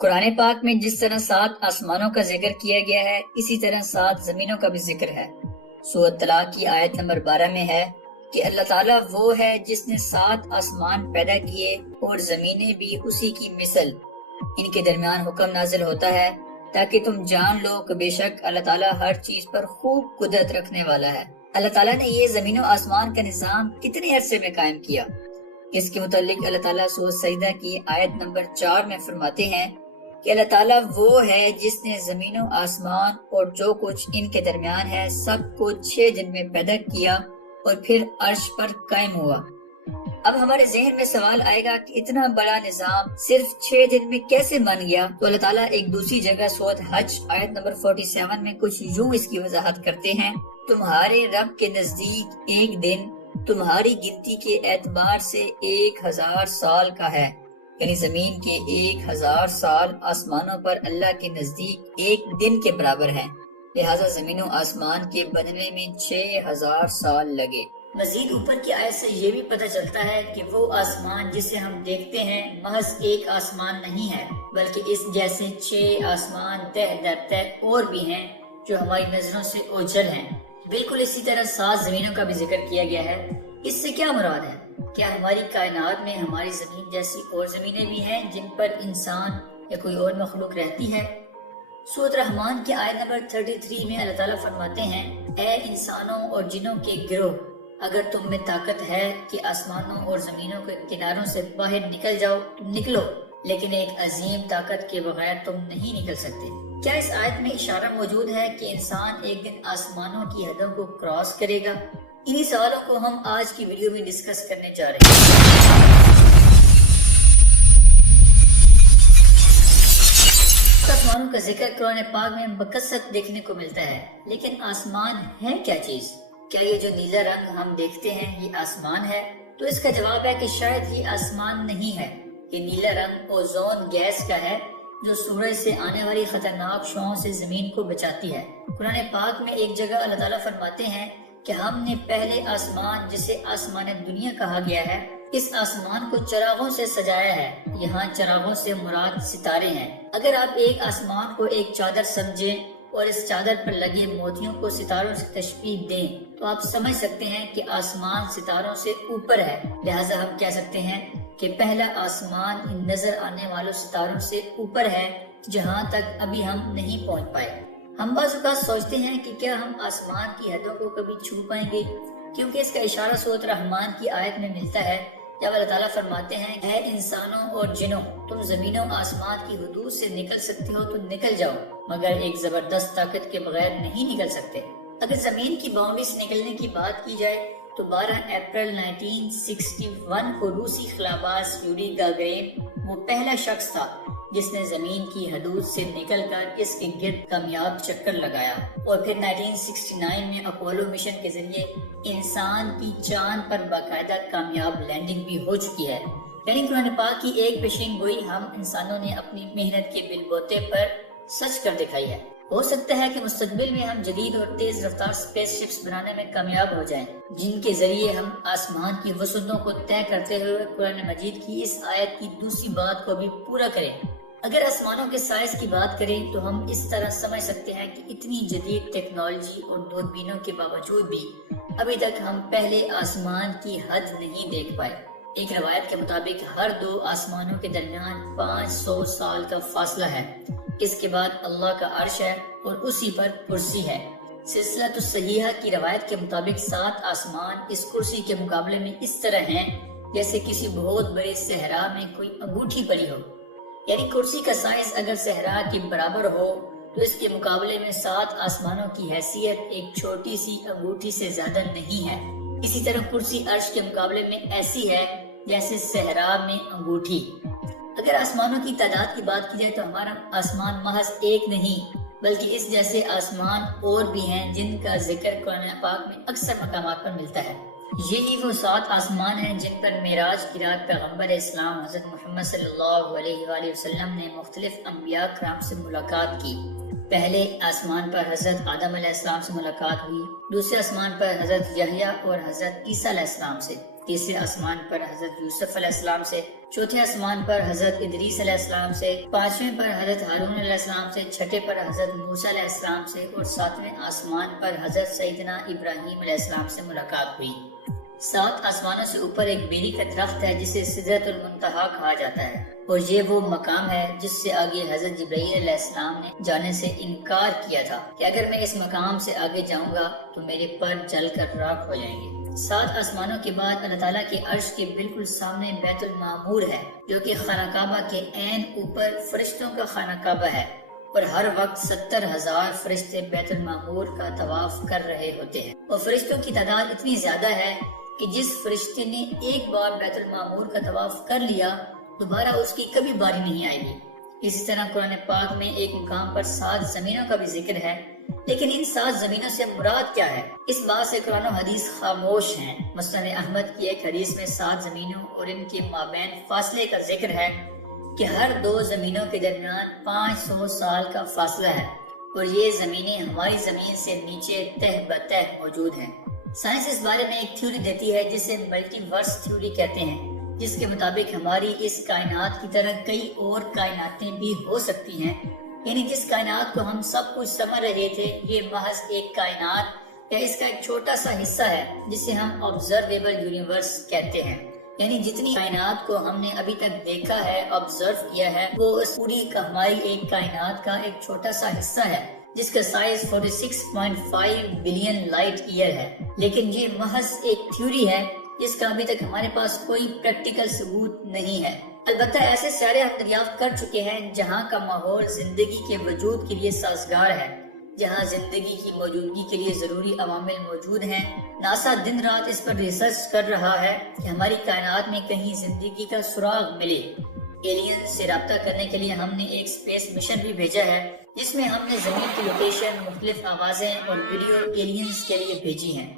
قرآن پاک میں جس طرح 7 آسمانوں کا ذکر کیا گیا ہے، اسی طرح 7 زمینوں کا بھی ذکر ہے۔ سورۃ طلاق کی آیت نمبر 12 میں ہے کہ اللہ تعالیٰ وہ ہے جس نے 7 آسمان پیدا کیے اور زمینیں بھی اسی کی مثل، ان کے درمیان حکم نازل ہوتا ہے تاکہ تم جان لو کہ بے شک اللہ تعالیٰ ہر چیز پر خوب قدرت رکھنے والا ہے۔ اللہ تعالیٰ نے یہ زمین و آسمان کا نظام کتنے عرصے میں قائم کیا؟ اس کے متعلق اللہ تعالیٰ سورۃ سجدہ کی آیت نمبر 4 میں فرماتے ہیں کہ اللہ تعالیٰ وہ ہے جس نے زمین و آسمان اور جو کچھ ان کے درمیان ہے سب کو 6 دن میں پیدا کیا اور پھر عرش پر قائم ہوا۔ اب ہمارے ذہن میں سوال آئے گا کہ اتنا بڑا نظام صرف 6 دن میں کیسے بن گیا؟ تو اللہ تعالیٰ ایک دوسری جگہ سورۃ حج آیت نمبر 47 میں کچھ یوں اس کی وضاحت کرتے ہیں، تمہارے رب کے نزدیک ایک دن تمہاری گنتی کے اعتبار سے 1000 سال کا ہے، یعنی زمین کے 1000 سال آسمانوں پر اللہ کے نزدیک ایک دن کے برابر ہیں، لہٰذا زمین و آسمان کے بننے میں 6000 سال لگے۔ مزید اوپر کی آیت سے یہ بھی پتہ چلتا ہے کہ وہ آسمان جسے ہم دیکھتے ہیں محض ایک آسمان نہیں ہے، بلکہ اس جیسے 6 آسمان تہ در تہ اور بھی ہیں جو ہماری نظروں سے اوجھل ہیں۔ بالکل اسی طرح 7 زمینوں کا بھی ذکر کیا گیا ہے۔ اس سے کیا مراد ہے؟ کیا ہماری کائنات میں ہماری زمین جیسی اور زمینیں بھی ہیں جن پر انسان یا کوئی اور مخلوق رہتی ہے؟ سورۃ رحمان کی آیت نمبر 33 میں اللہ تعالیٰ فرماتے ہیں، اے انسانوں اور جنوں کے گروہ، اگر تم میں طاقت ہے کہ آسمانوں اور زمینوں کے کناروں سے باہر نکل جاؤ تو نکلو، لیکن ایک عظیم طاقت کے بغیر تم نہیں نکل سکتے۔ کیا اس آیت میں اشارہ موجود ہے کہ انسان ایک دن آسمانوں کی حدوں کو کراس کرے گا؟ انہی سوالوں کو ہم آج کی ویڈیو میں ڈسکس کرنے جا رہے ہیں۔ آسمانوں کا ذکر قرآن پاک میں بکثرت دیکھنے کو ملتا ہے، لیکن آسمان ہے کیا چیز؟ کیا یہ جو نیلا رنگ ہم دیکھتے ہیں یہ آسمان ہے؟ تو اس کا جواب ہے کہ شاید یہ آسمان نہیں ہے۔ یہ نیلا رنگ اوزون گیس کا ہے جو سورج سے آنے والی خطرناک شعاعوں سے زمین کو بچاتی ہے۔ قرآن پاک میں ایک جگہ اللہ تعالیٰ فرماتے ہیں کہ ہم نے پہلے آسمان جسے آسمان دنیا کہا گیا ہے، اس آسمان کو چراغوں سے سجایا ہے۔ یہاں چراغوں سے مراد ستارے ہیں۔ اگر آپ ایک آسمان کو ایک چادر سمجھیں اور اس چادر پر لگے موتیوں کو ستاروں سے تشبیہ دیں تو آپ سمجھ سکتے ہیں کہ آسمان ستاروں سے اوپر ہے، لہٰذا ہم کہہ سکتے ہیں کہ پہلا آسمان ان نظر آنے والوں ستاروں سے اوپر ہے جہاں تک ابھی ہم نہیں پہنچ پائے۔ ہم بعض اوقات سوچتے ہیں کہ کیا ہم آسمان کی حدوں کو کبھی چھو پائیں گے، کیونکہ اس کا اشارہ سورۃ رحمان کی آیت میں ملتا ہے جب اللہ تعالیٰ فرماتے ہیں، اے انسانوں اور جنوں، تم زمین و آسمان کی حدود سے نکل سکتے ہو تو نکل جاؤ، مگر ایک زبردست طاقت کے بغیر نہیں نکل سکتے۔ اگر زمین کی باؤنڈری سے نکلنے کی بات کی جائے تو 12 اپریل 1961 کو روسی خلاباز یوری گاگرین وہ پہلا شخص تھا جس نے زمین کی حدود سے نکل کر اس کے گرد کامیاب چکر لگایا، اور پھر 1969 میں اپولو مشن کے ذریعے انسان کی چاند پر باقاعدہ کامیاب لینڈنگ بھی ہو چکی ہے۔ یعنی قرآن پاک کی ایک پیشین گوئی ہم انسانوں نے اپنی محنت کے بل بوتے پر سچ کر دکھائی ہے۔ ہو سکتا ہے کہ مستقبل میں ہم جدید اور تیز رفتار اسپیس شپس بنانے میں کامیاب ہو جائیں، جن کے ذریعے ہم آسمان کی وسعتوں کو طے کرتے ہوئے قرآن مجید کی اس آیت کی دوسری بات کو بھی پورا کریں۔ اگر آسمانوں کے سائز کی بات کریں تو ہم اس طرح سمجھ سکتے ہیں کہ اتنی جدید ٹیکنالوجی اور دوربینوں کے باوجود بھی ابھی تک ہم پہلے آسمان کی حد نہیں دیکھ پائے۔ ایک روایت کے مطابق ہر 2 آسمانوں کے درمیان 500 سال کا فاصلہ ہے۔ اس کے بعد اللہ کا عرش ہے اور اسی پر کرسی ہے۔ سلسلۃ الصحیحہ کی روایت کے مطابق 7 آسمان اس کرسی کے مقابلے میں اس طرح ہیں جیسے کسی بہت بڑے صحرا میں کوئی انگوٹھی پڑی ہو، یعنی کرسی کا سائز اگر صحرا کے برابر ہو تو اس کے مقابلے میں 7 آسمانوں کی حیثیت ایک چھوٹی سی انگوٹھی سے زیادہ نہیں ہے۔ اسی طرح کرسی عرش کے مقابلے میں ایسی ہے جیسے صحرا میں انگوٹھی۔ اگر آسمانوں کی تعداد کی بات کی جائے تو ہمارا آسمان محض ایک نہیں بلکہ اس جیسے آسمان اور بھی ہیں جن کا ذکر قرآن پاک میں اکثر مقامات پر ملتا ہے۔ یہی وہ 7 آسمان ہیں جن پر معراج کی رات پیغمبر اسلام حضرت محمد صلی اللہ علیہ وآلہ وسلم نے مختلف انبیاء کرام سے ملاقات کی۔ پہلے آسمان پر حضرت آدم علیہ السلام سے ملاقات ہوئی، دوسرے آسمان پر حضرت یحییٰ اور حضرت عیسیٰ علیہ السلام سے، تیسرے آسمان پر حضرت یوسف علیہ السلام سے، چوتھے آسمان پر حضرت ادریس علیہ السلام سے، پانچویں پر حضرت ہارون علیہ السلام سے، چھٹے پر حضرت موسیٰ علیہ السلام سے، اور ساتویں آسمان پر حضرت سیدنا ابراہیم علیہ السلام سے ملاقات ہوئی۔ 7 آسمانوں سے اوپر ایک بیری کا درخت ہے جسے سدرۃ المنتہا کہا جاتا ہے، اور یہ وہ مقام ہے جس سے آگے حضرت جبرائیل علیہ السلام نے جانے سے انکار کیا تھا کہ اگر میں اس مقام سے آگے جاؤں گا تو میرے پر جل کر راکھ ہو جائیں گے۔ 7 آسمانوں کے بعد اللہ تعالیٰ کے عرش کے بالکل سامنے بیت المعمور ہے، جو کہ خانہ کعبہ کے عین اوپر فرشتوں کا خانہ کعبہ ہے، اور ہر وقت 70,000 فرشتے بیت المعمور کا طواف کر رہے ہوتے ہیں، اور فرشتوں کی تعداد اتنی زیادہ ہے کہ جس فرشتے نے ایک بار بیت المعمور کا طواف کر لیا دوبارہ اس کی کبھی باری نہیں آئے گی۔ اسی طرح قرآن پاک میں ایک مقام پر 7 زمینوں کا بھی ذکر ہے، لیکن ان 7 زمینوں سے مراد کیا ہے، اس بات سے قرآن و حدیث خاموش ہیں۔ مسند احمد کی ایک حدیث میں 7 زمینوں اور ان کے مابین فاصلے کا ذکر ہے کہ ہر 2 زمینوں کے درمیان 500 سال کا فاصلہ ہے، اور یہ زمینیں ہماری زمین سے نیچے تہ بتہ موجود ہیں۔ سائنس اس بارے میں ایک تھیوری دیتی ہے جسے ملٹی ورس تھیوری کہتے ہیں، جس کے مطابق ہماری اس کائنات کی طرح کئی اور کائناتیں بھی ہو سکتی ہیں، یعنی جس کائنات کو ہم سب کچھ سمجھ رہے تھے یہ محض ایک کائنات یا اس کا ایک چھوٹا سا حصہ ہے جسے ہم آبزرویبل یونیورس کہتے ہیں، یعنی جتنی کائنات کو ہم نے ابھی تک دیکھا ہے، آبزرو کیا ہے، وہ اس پوری ہماری ایک کائنات کا ایک چھوٹا سا حصہ ہے جس کا سائز 46.5 بلین لائٹ ایئر ہے۔ لیکن یہ محض ایک تھیوری ہے جس کا ابھی تک ہمارے پاس کوئی پریکٹیکل ثبوت نہیں ہے۔ البتہ ایسے سیارے ہم دریافت کر چکے ہیں جہاں کا ماحول زندگی کے وجود کے لیے سازگار ہے، جہاں زندگی کی موجودگی کے لیے ضروری عوامل موجود ہیں۔ ناسا دن رات اس پر ریسرچ کر رہا ہے کہ ہماری کائنات میں کہیں زندگی کا سراغ ملے۔ ایلین سے رابطہ کرنے کے لیے ہم نے ایک سپیس مشن بھی بھیجا ہے جس میں ہم نے زمین کی لوکیشن، مختلف آوازیں اور ویڈیو ایلینز کے لیے بھیجی ہیں۔